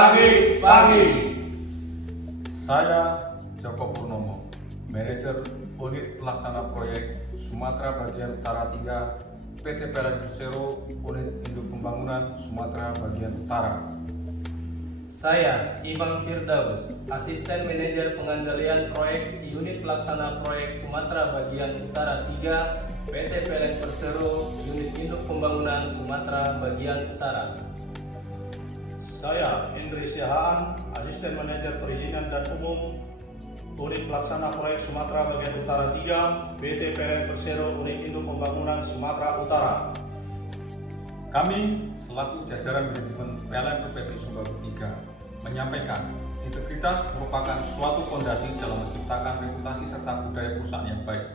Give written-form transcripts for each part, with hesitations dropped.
Pagi. Saya Joko Purnomo, Manajer Unit Pelaksana Proyek Sumatera Bagian Utara 3 PT PLN Persero Unit Induk Pembangunan Sumatera Bagian Utara. Saya Imam Firdaus, Asisten Manajer Pengendalian Proyek Unit Pelaksana Proyek Sumatera Bagian Utara 3 PT PLN Persero Unit Induk Pembangunan Sumatera Bagian Utara. Saya Indri Siahaan, Asisten Manajer Perizinan dan Umum Unit Pelaksana Proyek Sumatera Bagian Utara 3 PT PLN Persero Unit Induk Pembangunan Sumatera Utara. Kami selaku jajaran manajemen PLN UPP Sumbar 3 menyampaikan integritas merupakan suatu fondasi dalam menciptakan reputasi serta budaya perusahaan yang baik.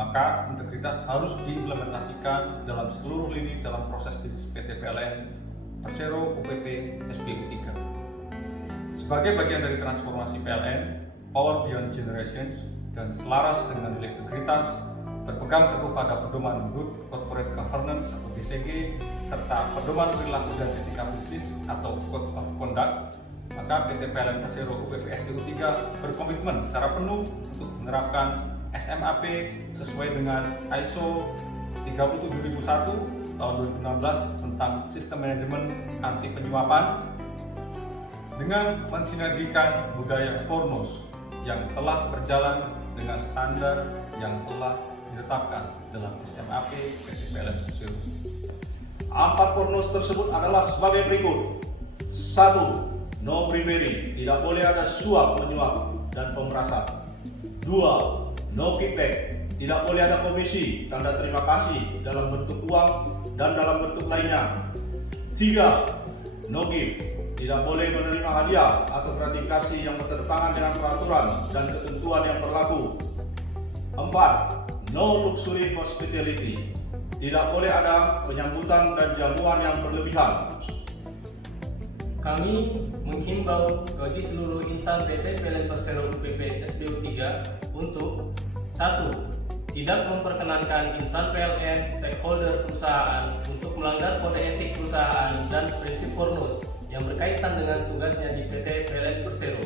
Maka integritas harus diimplementasikan dalam seluruh lini dalam proses bisnis PT PLN Persero UPP SBU 3. Sebagai bagian dari transformasi PLN, Power Beyond Generations, dan selaras dengan nilai integritas, berpegang teguh pada pedoman Good Corporate Governance atau GCG, serta pedoman perilaku dan etika bisnis atau Code of Conduct, maka PT PLN Persero UPP SBU 3 berkomitmen secara penuh untuk menerapkan SMAP sesuai dengan ISO 37001 tahun 2016 tentang sistem manajemen anti penyuapan dengan mensinergikan budaya Fornos yang telah berjalan dengan standar yang telah ditetapkan dalam SMAP PT PLN Persero. 4 Fornos tersebut adalah sebagai berikut. 1. No bribery, tidak boleh ada suap menyuap dan pemerasan. 2. No kickback, tidak boleh ada komisi, tanda terima kasih dalam bentuk uang dan dalam bentuk lainnya. 3. No gift, tidak boleh menerima hadiah atau gratifikasi yang bertentangan dengan peraturan dan ketentuan yang berlaku. 4. No luxury hospitality, tidak boleh ada penyambutan dan jamuan yang berlebihan. Kami menghimbau bagi seluruh insan PT PLN Persero UPP SBU 3 untuk 1. Tidak memperkenankan insan PLN, stakeholder perusahaan untuk melanggar kode etik perusahaan dan prinsip Fornos yang berkaitan dengan tugasnya di PT PLN Persero.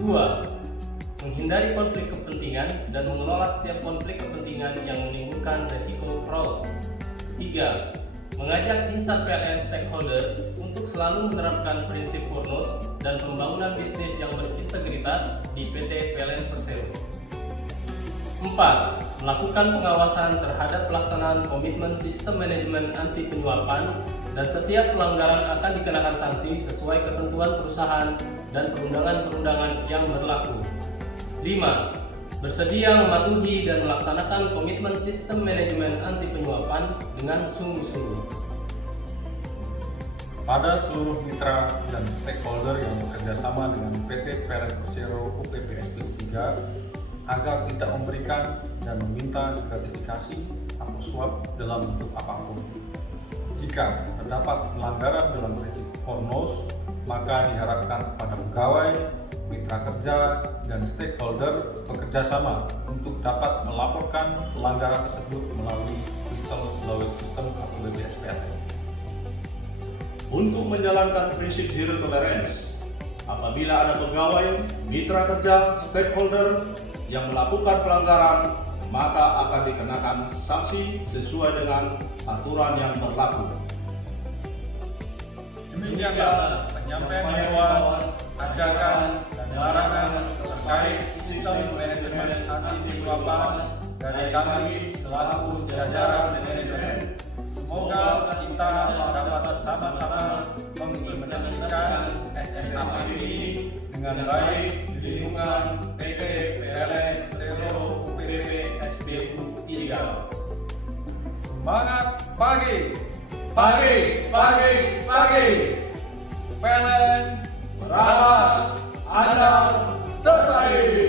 2. Menghindari konflik kepentingan dan mengelola setiap konflik kepentingan yang menimbulkan resiko fraud. 3. Mengajak insan PLN stakeholder untuk selalu menerapkan prinsip Fornos dan pembangunan bisnis yang berintegritas di PT PLN Persero. 4. Melakukan pengawasan terhadap pelaksanaan komitmen sistem manajemen anti penyuapan dan setiap pelanggaran akan dikenakan sanksi sesuai ketentuan perusahaan dan perundangan-perundangan yang berlaku. 5. Bersedia mematuhi dan melaksanakan komitmen sistem manajemen anti penyuapan dengan sungguh-sungguh. Pada seluruh mitra dan stakeholder yang bekerja sama dengan PT PLN Persero UPP SBU 3 agar tidak memberikan dan meminta gratifikasi atau suap dalam bentuk apapun. Jika terdapat pelanggaran dalam prinsip Fornos, maka diharapkan kepada pegawai, mitra kerja, dan stakeholder bekerja sama untuk dapat melaporkan pelanggaran tersebut melalui sistem atau BBSPAT. Untuk menjalankan prinsip zero tolerance, apabila ada pegawai, mitra kerja, stakeholder yang melakukan pelanggaran, maka akan dikenakan sanksi sesuai dengan aturan yang berlaku. Demikianlah penyampaian himbauan, ajakan, dan larangan terkait sistem manajemen anti penyuapan dari kami selaku jajaran manajemen. Semoga kita dapat bersama-sama mengimplementasikan SMAP ini dengan baik di lingkungan PT PLN Persero UPP SBU 3. Semangat pagi! Pagi! PLN Berawal, andal, terbaik.